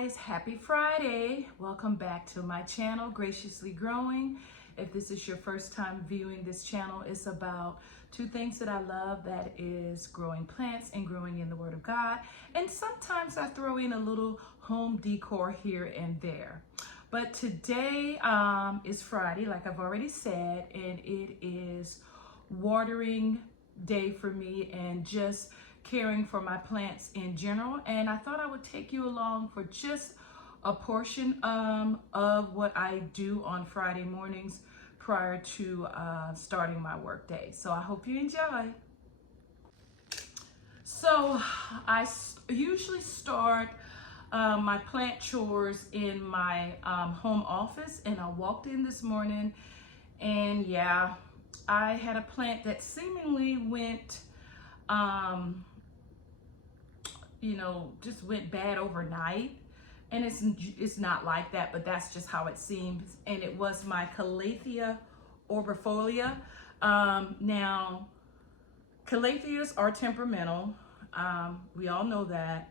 guys, happy Friday. Welcome back to my channel, Graciously Growing. If this is your first time viewing this channel, it's about two things that I love, that is growing plants and growing in the Word of God. And sometimes I throw in a little home decor here and there. But today is Friday, like I've already said, and it is watering day for me and just caring for my plants in general. And I thought I would take you along for just a portion of what I do on Friday mornings prior to starting my work day. So I hope you enjoy. So I usually start my plant chores in my home office, and I walked in this morning and yeah, I had a plant that seemingly went just went bad overnight. And it's not like that, but that's just how it seems. And it was my Calathea arborfolia. Now, Calatheas are temperamental. We all know that.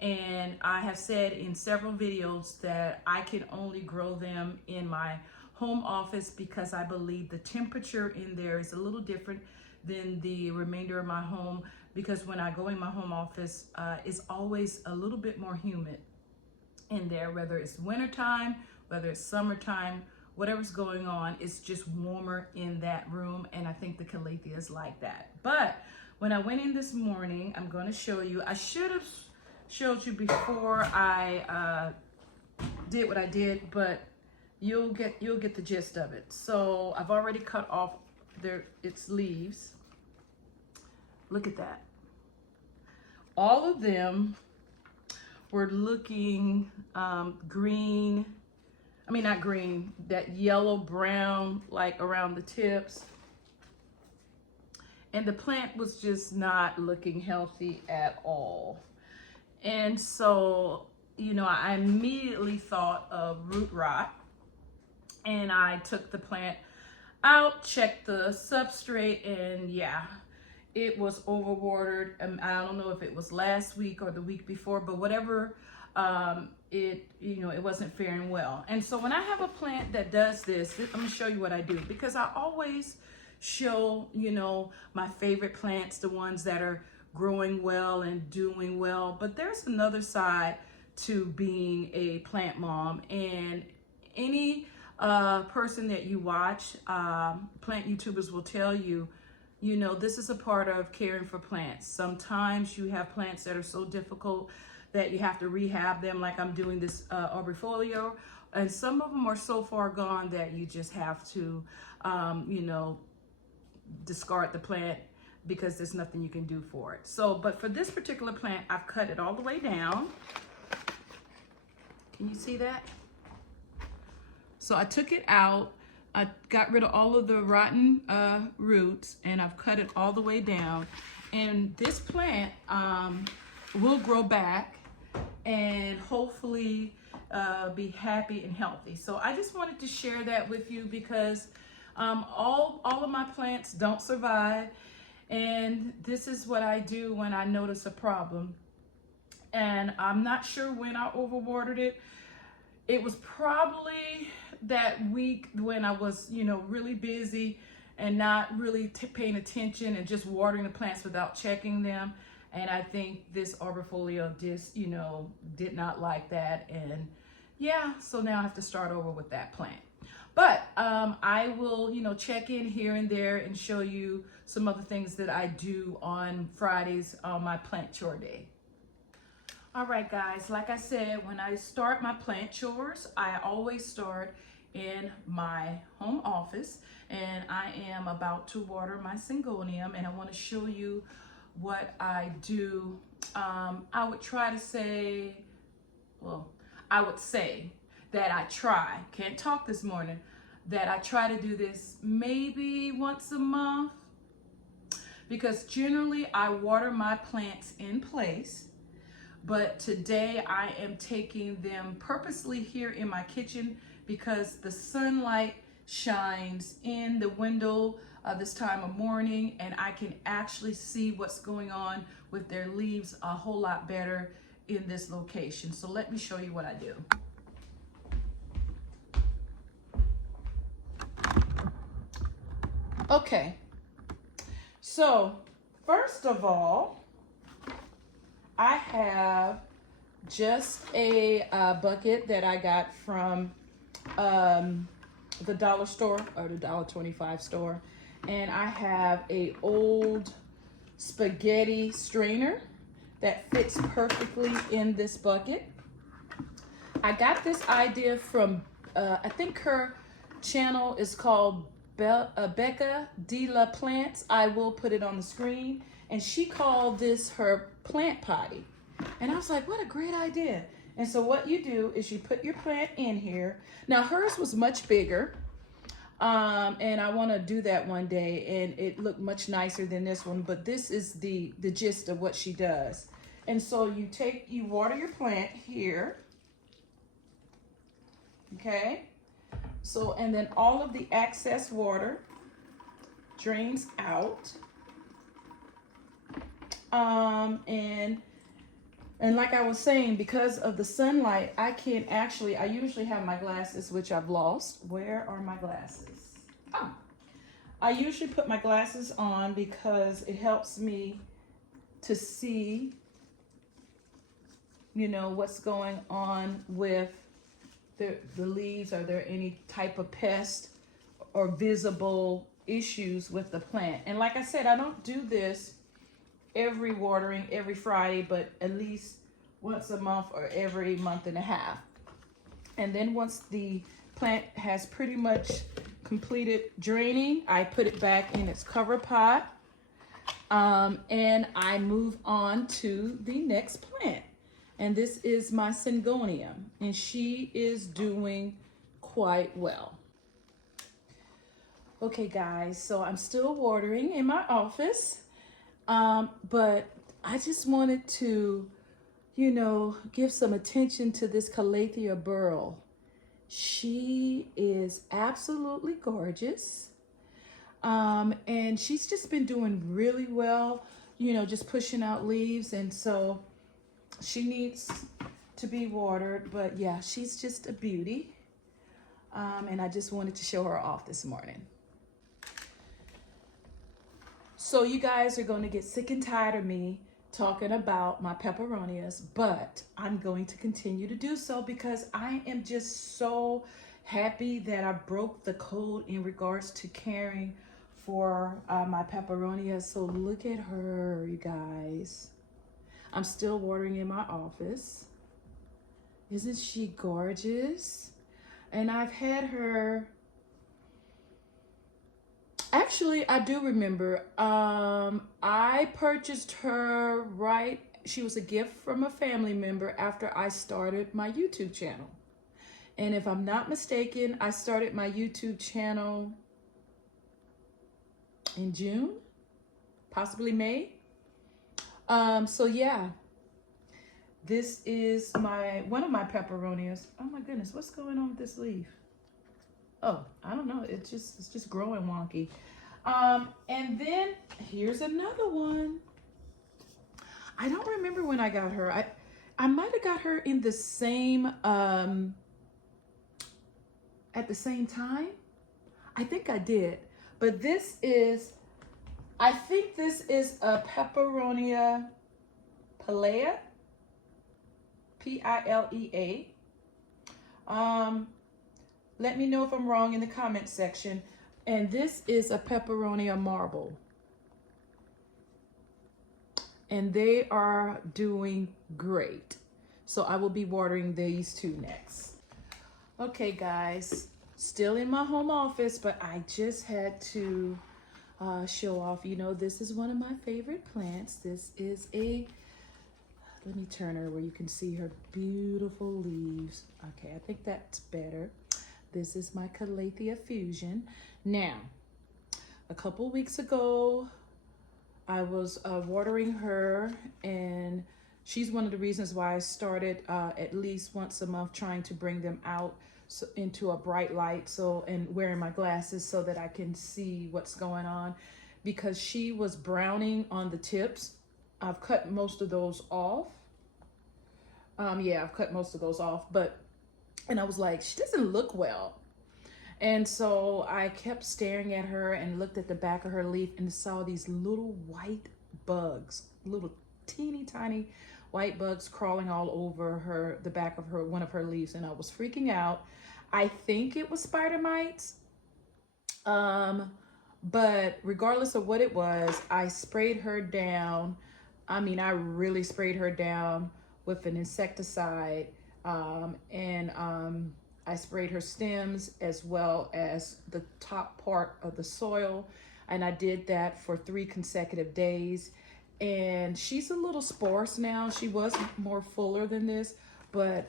And I have said in several videos that I can only grow them in my home office because I believe the temperature in there is a little different than the remainder of my home, because when I go in my home office, it's always a little bit more humid in there, whether it's wintertime, whether it's summertime, whatever's going on, it's just warmer in that room. And I think the Calathea is like that. But when I went in this morning, I'm going to show you. I should have showed you before I did what I did, but you'll get the gist of it. So I've already cut off its leaves. Look at that. All of them were looking green. I mean, not green, that yellow brown, like around the tips. And the plant was just not looking healthy at all. And so, I immediately thought of root rot. And I took the plant out, checked the substrate, and yeah, it was overwatered. I don't know if it was last week or the week before, but whatever, it wasn't faring well. And so when I have a plant that does this, I'm gonna show you what I do, because I always show, my favorite plants, the ones that are growing well and doing well. But there's another side to being a plant mom, and any person that you watch, plant YouTubers will tell you, this is a part of caring for plants. Sometimes you have plants that are so difficult that you have to rehab them, like I'm doing this arborfolia, and some of them are so far gone that you just have to, discard the plant because there's nothing you can do for it. So, but for this particular plant, I've cut it all the way down. Can you see that? So I took it out. I got rid of all of the rotten roots, and I've cut it all the way down. And this plant will grow back and hopefully be happy and healthy. So I just wanted to share that with you, because all of my plants don't survive. And this is what I do when I notice a problem. And I'm not sure when I overwatered it. It was probably that week when I was, really busy and not really paying attention and just watering the plants without checking them. And I think this arborfolia just, did not like that. And yeah, so now I have to start over with that plant. But I will, check in here and there and show you some other things that I do on Fridays on my plant chore day. All right, guys, like I said, when I start my plant chores, I always start in my home office, and I am about to water my syngonium, and I want to show you what I do. I would say that I try, can't talk this morning, that I try to do this maybe once a month, because generally I water my plants in place. But today I am taking them purposely here in my kitchen, because the sunlight shines in the window this time of morning, and I can actually see what's going on with their leaves a whole lot better. in this location. So let me show you what I do. Okay, so first of all, I have just a bucket that I got from the dollar store or the $1.25 store, and I have a old spaghetti strainer that fits perfectly in this bucket. I got this idea from I think her channel is called Becca de la Plants. I will put it on the screen. And she called this her plant potty. And I was like, what a great idea. And so what you do is you put your plant in here. Now hers was much bigger. And I want to do that one day, and it looked much nicer than this one, but this is the gist of what she does. And so you water your plant here. Okay. So, and then all of the excess water drains out. And like I was saying, because of the sunlight, I usually have my glasses, which I've lost. Where are my glasses? Oh, I usually put my glasses on because it helps me to see, you know, what's going on with the leaves. Are there any type of pest or visible issues with the plant? And like I said, I don't do this every watering every Friday, but at least once a month or every month and a half. And then once the plant has pretty much completed draining, I put it back in its cover pot, and I move on to the next plant. And this is my Syngonium, and she is doing quite well. Okay guys, so I'm still watering in my office, but I just wanted to, you know, give some attention to this Calathea burl. She is absolutely gorgeous. And she's just been doing really well, you know, just pushing out leaves. And so she needs to be watered, but yeah, she's just a beauty. And I just wanted to show her off this morning. So you guys are going to get sick and tired of me talking about my peperonias, but I'm going to continue to do so because I am just so happy that I broke the code in regards to caring for my peperonias. So look at her, you guys. I'm still watering in my office. Isn't she gorgeous? And I've had her, actually, I do remember, I purchased her she was a gift from a family member after I started my YouTube channel. And if I'm not mistaken, I started my YouTube channel in June, possibly May. So yeah, this is one of my peperonias. Oh my goodness, what's going on with this leaf? Oh, I don't know. It's just growing wonky. And then here's another one. I don't remember when I got her. I might have got her in the same at the same time. I think I did. But I think this is a Peperonia Pilea. Pilea. Let me know if I'm wrong in the comment section. And this is a Peperonia Marble. And they are doing great. So I will be watering these two next. Okay guys, still in my home office, but I just had to show off, you know, this is one of my favorite plants. This is let me turn her where you can see her beautiful leaves. Okay, I think that's better. This is my Calathea Fusion. Now, a couple weeks ago, I was watering her, and she's one of the reasons why I started at least once a month trying to bring them out into a bright light, and wearing my glasses so that I can see what's going on, because she was browning on the tips. I've cut most of those off. Yeah, I've cut most of those off, and I was like, she doesn't look well. And so I kept staring at her and looked at the back of her leaf and saw these little white bugs, little teeny tiny white bugs crawling all over the back of one of her leaves. And I was freaking out. I think it was spider mites. But regardless of what it was, I sprayed her down. I mean, I really sprayed her down with an insecticide. And I sprayed her stems as well as the top part of the soil. And I did that for 3 consecutive days. And she's a little sparse now. She was more fuller than this, but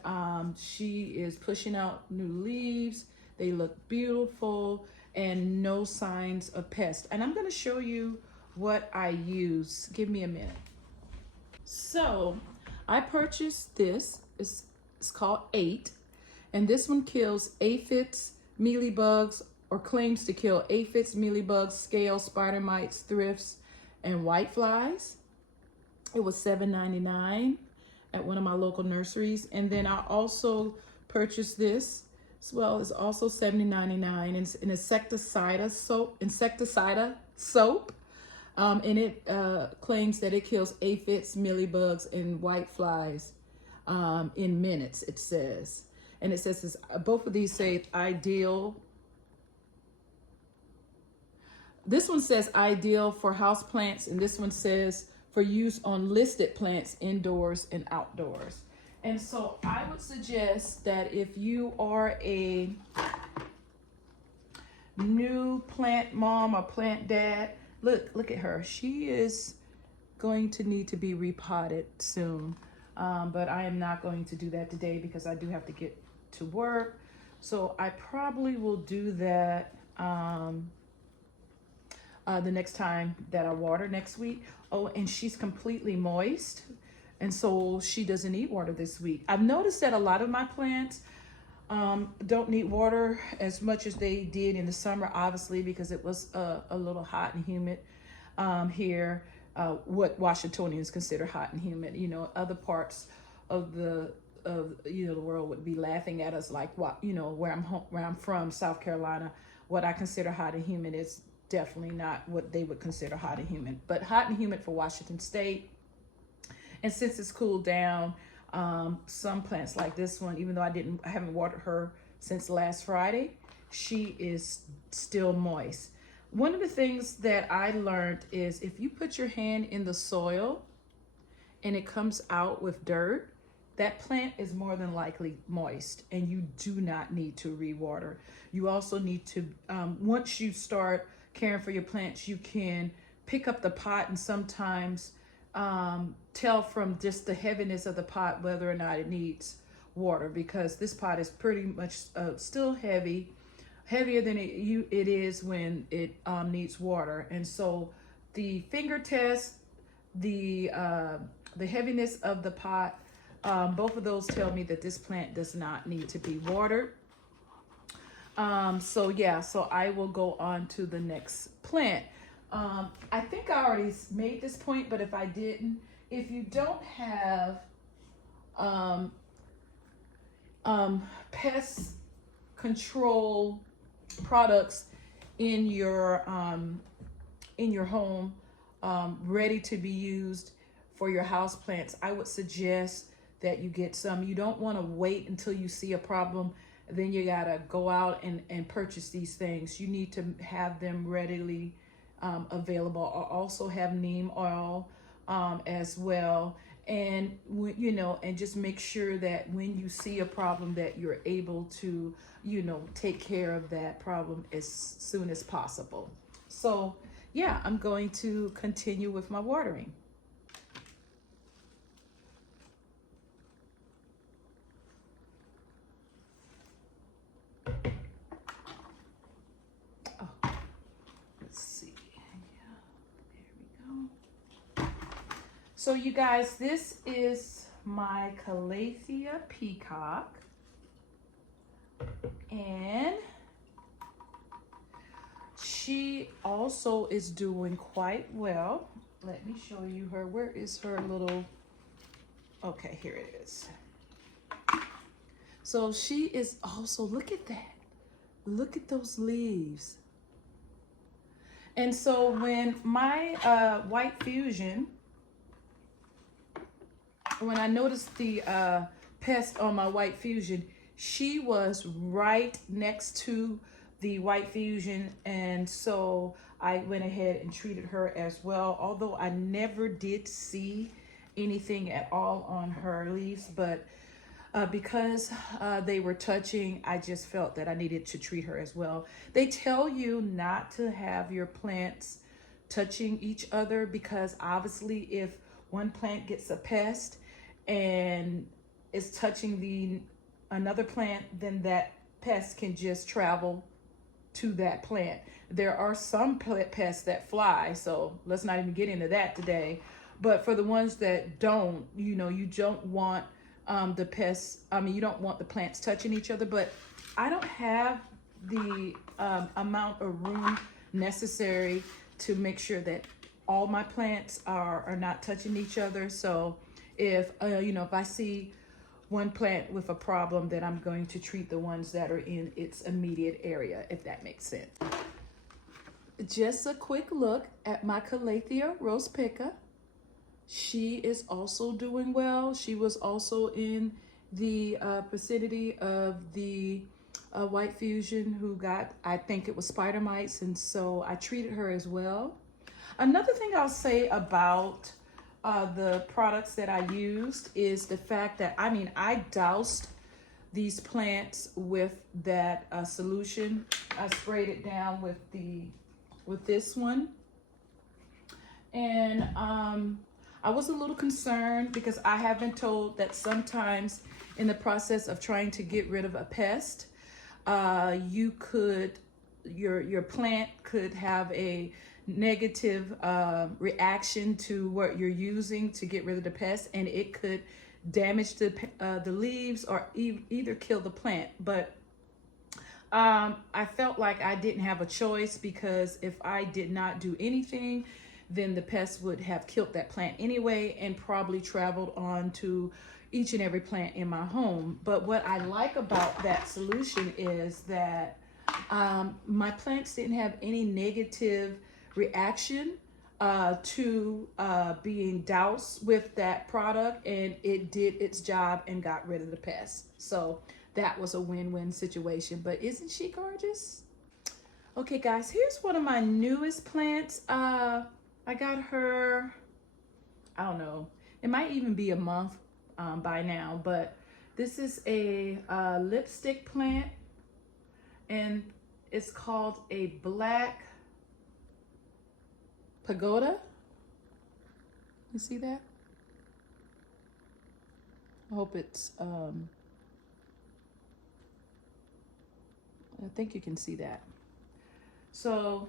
she is pushing out new leaves. They look beautiful and no signs of pest. And I'm going to show you what I use. Give me a minute. So I purchased this. It's called 8. And this one kills aphids, mealybugs, or claims to kill aphids, mealybugs, scales, spider mites, thrifts, and whiteflies. It was $7.99 at one of my local nurseries. And then I also purchased this as well. It's also $7.99. It's an insecticide soap. And it claims that it kills aphids, mealybugs, and whiteflies in minutes, it says. And it says both of these say ideal. This one says ideal for house plants, and this one says for use on listed plants indoors and outdoors. And so I would suggest that if you are a new plant mom or plant dad, look at her. She is going to need to be repotted soon. But I am not going to do that today because I do have to get to work. So I probably will do that the next time that I water next week. Oh, and she's completely moist. And so she doesn't need water this week. I've noticed that a lot of my plants don't need water as much as they did in the summer, obviously, because it was a little hot and humid here. What Washingtonians consider hot and humid. You know, other parts of the world would be laughing at us, like, what, you know, where I'm from, South Carolina. What I consider hot and humid is definitely not what they would consider hot and humid, but hot and humid for Washington State. And since it's cooled down, some plants like this one, even though I haven't watered her since last Friday, she is still moist. One of the things that I learned is if you put your hand in the soil and it comes out with dirt, that plant is more than likely moist, and you do not need to rewater. You also need to, once you start caring for your plants, you can pick up the pot and sometimes tell from just the heaviness of the pot whether or not it needs water, because this pot is pretty much still heavier than it is when it needs water. And so the finger test, the heaviness of the pot, both of those tell me that this plant does not need to be watered. So I will go on to the next plant. I think I already made this point, but if I didn't, if you don't have pest control products in your home ready to be used for your house plants, I would suggest that you get some. You don't want to wait until you see a problem, then you gotta go out and purchase these things. You need to have them readily available. I also have neem oil as well. And and just make sure that when you see a problem that you're able to, take care of that problem as soon as possible. So yeah, I'm going to continue with my watering. Oh, let's see. Yeah, there we go. So you guys, this is my Calathea peacock, and she also is doing quite well. Let me show you her. Where is her little, okay, here it is. So she is also, look at that. Look at those leaves. And so when my white fusion, when I noticed the pest on my white fusion, she was right next to the white fusion, and so I went ahead and treated her as well, although I never did see anything at all on her leaves, but because they were touching, I just felt that I needed to treat her as well. They tell you not to have your plants touching each other because obviously if one plant gets a pest and is touching another plant, then that pest can just travel to that plant. There are some pests that fly, so let's not even get into that today. But for the ones that don't, you don't want the pests, you don't want the plants touching each other, but I don't have the amount of room necessary to make sure that all my plants are not touching each other. So if, if I see one plant with a problem, then I'm going to treat the ones that are in its immediate area, if that makes sense. Just a quick look at my Calathea rosepica. She is also doing well. She was also in the vicinity of the white fusion who got, I think it was spider mites, and so I treated her as well. Another thing I'll say about the products that I used is the fact that, I doused these plants with that solution. I sprayed it down with this one. And I was a little concerned because I have been told that sometimes in the process of trying to get rid of a pest, your plant could have a negative reaction to what you're using to get rid of the pest, and it could damage the leaves or either kill the plant. But I felt like I didn't have a choice, because if I did not do anything, then the pest would have killed that plant anyway and probably traveled on to each and every plant in my home. But what I like about that solution is that my plants didn't have any negative reaction to being doused with that product, and it did its job and got rid of the pest. So that was a win-win situation. But isn't she gorgeous? Okay guys, here's one of my newest plants. I got her, I don't know, it might even be a month by now, but this is a lipstick plant, and it's called a black pagoda. You see that? I hope it's, I think you can see that. So,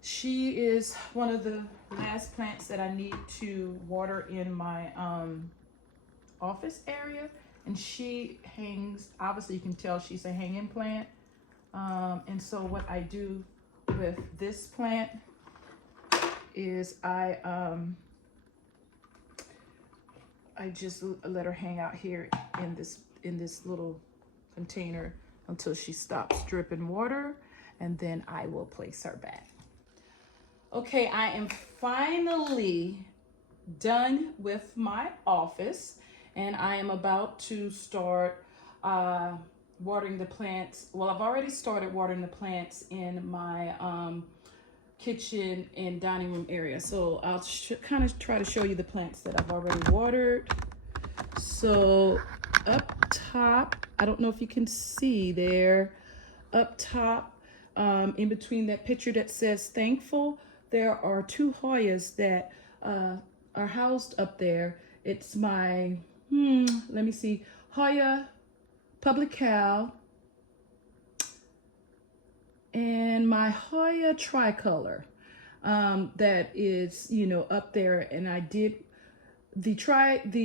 she is one of the last plants that I need to water in my office area, and she hangs, obviously you can tell she's a hanging plant. And so what I do with this plant is I just let her hang out here in this little container until she stops dripping water, and then I will place her back. Okay, I am finally done with my office, and I am about to start watering the plants. Well, I've already started watering the plants in my kitchen and dining room area. So I'll kind of try to show you the plants that I've already watered. So up top, I don't know if you can see there, up top, in between that picture that says thankful, there are two Hoyas that are housed up there. It's my, let me see, Hoya Publical and my Hoya Tricolor that is, up there. And I did, the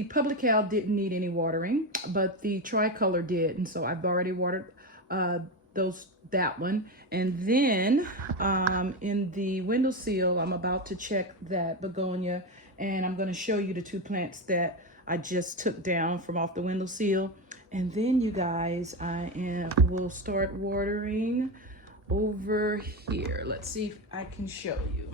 Publical didn't need any watering, but the Tricolor did. And so I've already watered that one. And then in the windowsill, I'm about to check that begonia, and I'm going to show you the two plants that I just took down from off the windowsill. And then you guys, will start watering over here. Let's see if I can show you.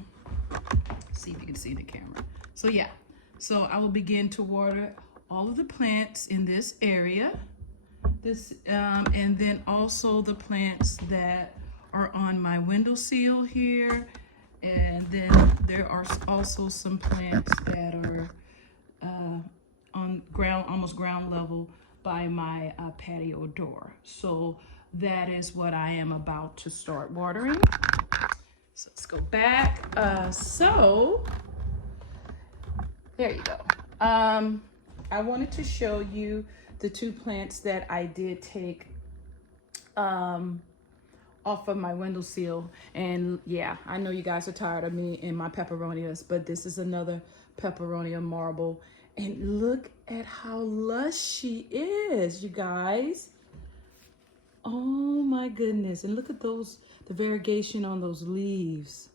See if you can see the camera. So yeah, so I will begin to water all of the plants in this area. And then also the plants that are on my windowsill here. And then there are also some plants that are on ground, almost ground level by my patio door. So that is what I am about to start watering. So let's go back. So there you go. I wanted to show you the two plants that I did take off of my windowsill. And yeah, I know you guys are tired of me and my peperonias, but this is another peperonia marble. And look at how lush she is, you guys. Oh my goodness. And look at those, the variegation on those leaves.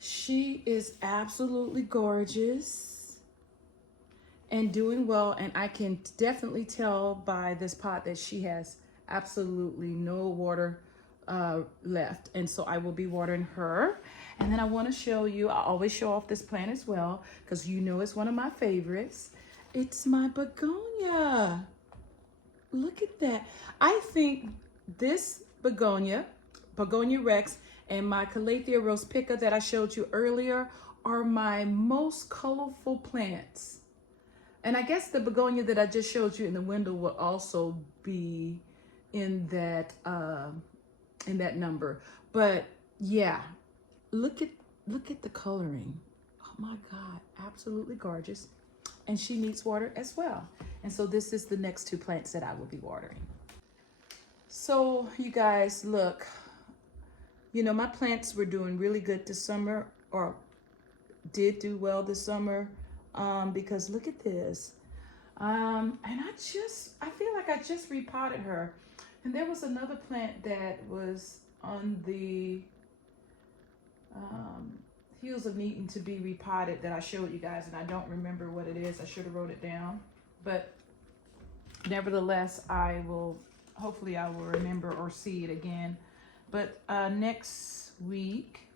She is absolutely gorgeous and doing well. And I can definitely tell by this pot that she has absolutely no water left. And so I will be watering her. And then I want to show you, I always show off this plant as well, because you know it's one of my favorites. It's my begonia. Look at that. I think this begonia Rex, and my Calathea rospica that I showed you earlier are my most colorful plants. And I guess the begonia that I just showed you in the window will also be in that number. But yeah, look at the coloring. Oh my God, absolutely gorgeous. And she needs water as well. And so this is the next two plants that I will be watering. So you guys, look, you know, my plants were doing really good this summer, or did do well this summer, because look at this. And I feel like I just repotted her. And there was another plant that was on the heels of needing to be repotted that I showed you guys, and I don't remember what it is. I should have wrote it down, but nevertheless, hopefully I will remember or see it again. But next week,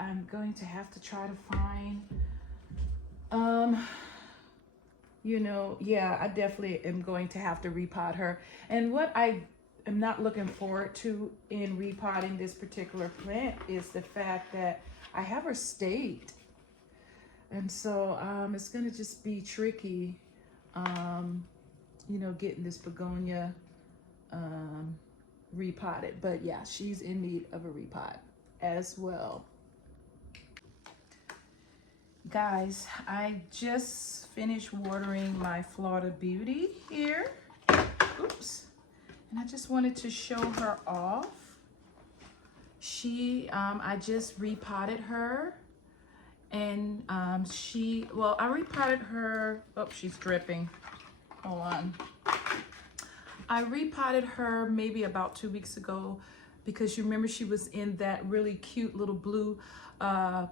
I'm going to have to try to find, you know, yeah, I definitely am going to have to repot her. And what I am not looking forward to in repotting this particular plant is the fact that I have her staked. And so it's going to just be tricky, you know, getting this begonia repotted. But yeah, she's in need of a repot as well. Guys, I just finished watering my Florida Beauty here. Oops. And I just wanted to show her off. I just repotted her. And I repotted her. Oh, she's dripping. Hold on. I repotted her maybe about 2 weeks ago, because you remember she was in that really cute little blue pot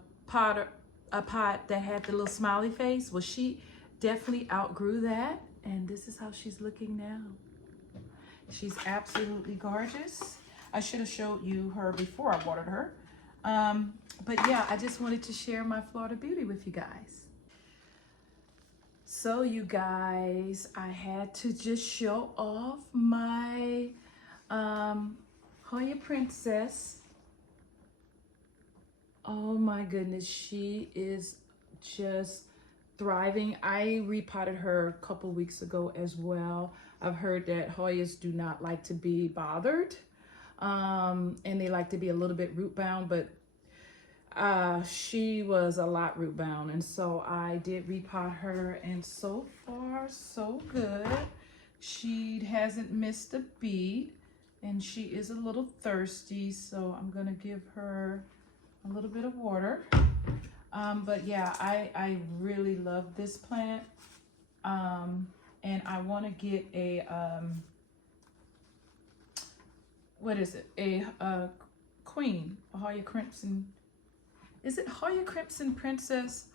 that had the little smiley face. Well, she definitely outgrew that, and this is how she's looking now. She's absolutely gorgeous. I should have showed you her before I watered her. But yeah, I just wanted to share my Florida Beauty with you guys. So you guys, I had to just show off my Hoya Princess. Oh my goodness, she is just thriving. I repotted her a couple weeks ago as well. I've heard that Hoyas do not like to be bothered, and they like to be a little bit root bound, but she was a lot root bound, and so I did repot her, and so far so good. She hasn't missed a beat, and she is a little thirsty, so I'm gonna give her a little bit of water. But yeah, I really love this plant, and I want to get a what is it, a queen, a Hoya Crimson. Is it Hoya Crimson Princess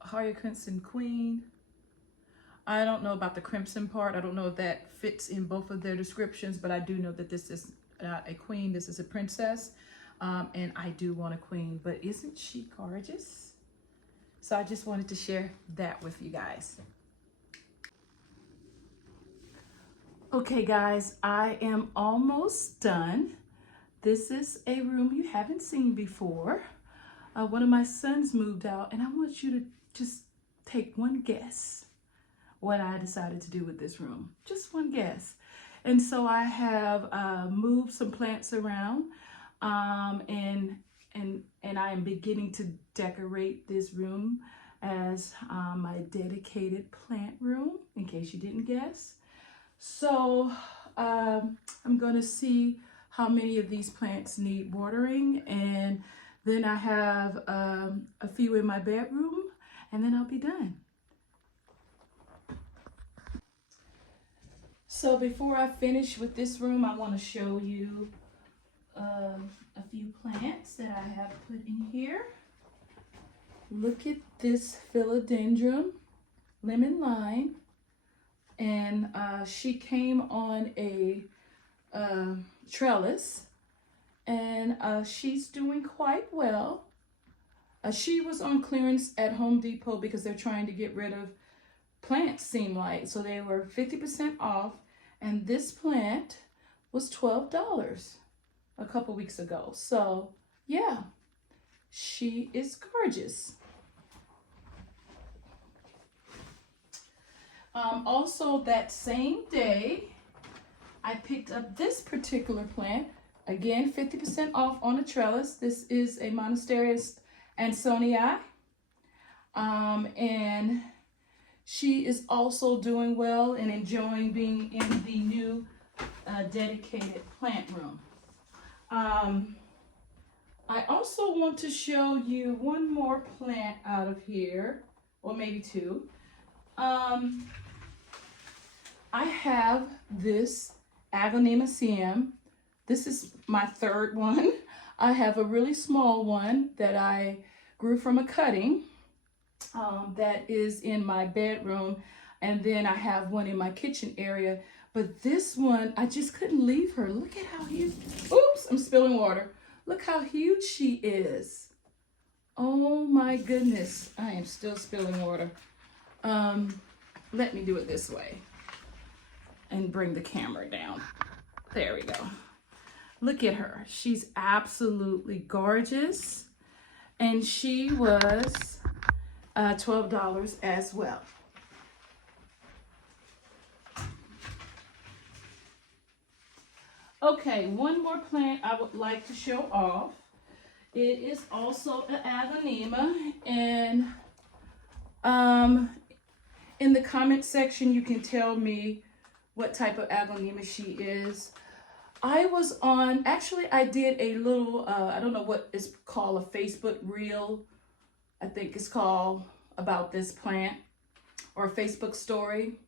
Hyacinth Queen. I don't know about the crimson part. I don't know if that fits in both of their descriptions, but I do know that this is not a queen. This is a princess. And I do want a queen, but isn't she gorgeous? So I just wanted to share that with you guys. Okay, guys, I am almost done. This is a room you haven't seen before. One of my sons moved out, and I want you to just take one guess what I decided to do with this room. Just one guess. And so I have moved some plants around, and I am beginning to decorate this room as my dedicated plant room, in case you didn't guess. So I'm gonna see how many of these plants need watering, and then I have a few in my bedroom, and then I'll be done. So before I finish with this room, I want to show you a few plants that I have put in here. Look at this philodendron, lemon lime, and she came on a trellis, and she's doing quite well. She was on clearance at Home Depot because they're trying to get rid of plants, seem like. So they were 50% off, and this plant was $12 a couple weeks ago. So yeah, she is gorgeous. Also that same day, I picked up this particular plant. Again, 50% off on a trellis. This is a Monasterius Ansonii. And she is also doing well and enjoying being in the new dedicated plant room. I also want to show you one more plant out of here, or maybe two. I have this Aglaonema Siam. This is my third one. I have a really small one that I grew from a cutting that is in my bedroom, and then I have one in my kitchen area. But this one, I just couldn't leave her. Look at how huge. Oops, I'm spilling water. Look how huge she is. Oh my goodness, I am still spilling water. Let me do it this way and bring the camera down. There we go. Look at her. She's absolutely gorgeous. And she was $12 as well. Okay, one more plant I would like to show off. It is also an Aglaonema, and in the comment section you can tell me what type of Aglaonema she is. I was on, actually I did a little, I don't know what is called, a Facebook reel, I think it's called, about this plant, or a Facebook story,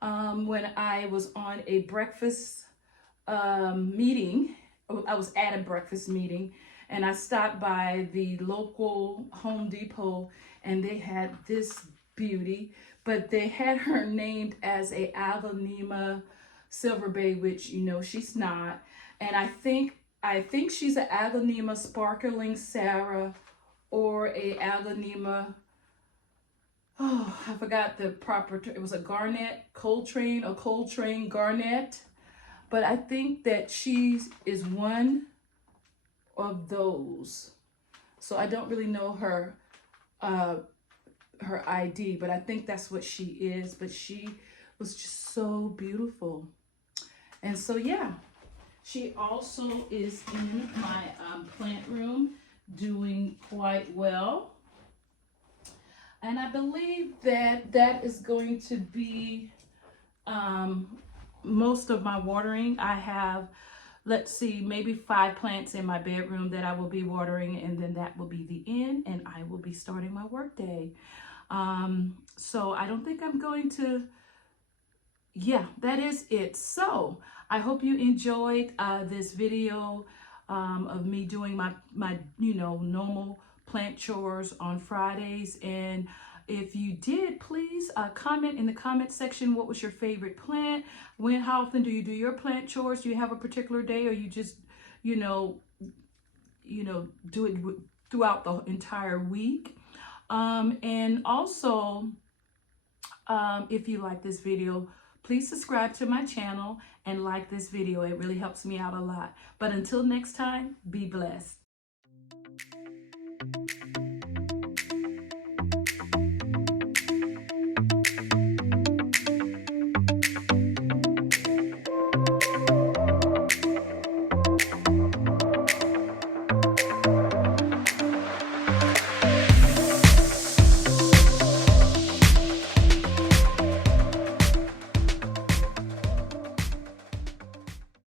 when I was on a breakfast meeting. I was at a breakfast meeting, and I stopped by the local Home Depot, and they had this beauty, but they had her named as a Aglaonema Silver Bay, which, you know, she's not. And I think she's an Aglaonema Sparkling Sarah, or a Aglaonema, oh, I forgot the proper, it was a Garnet Coltrane, a Coltrane Garnet. But I think that she is one of those. So I don't really know her her ID, but I think that's what she is. But she was just so beautiful. And so yeah, she also is in my plant room doing quite well. And I believe that that is going to be most of my watering. I have, let's see, maybe 5 plants in my bedroom that I will be watering, and then that will be the end, and I will be starting my work day. So I don't think I'm going to, yeah, that is it. So I hope you enjoyed this video of me doing my you know, normal plant chores on Fridays. And If you did, please comment in the comment section what was your favorite plant. How often do you do your plant chores? Do you have a particular day, or you just, you know, do it throughout the entire week? And also, if you like this video, please subscribe to my channel and like this video. It really helps me out a lot. But until next time, be blessed.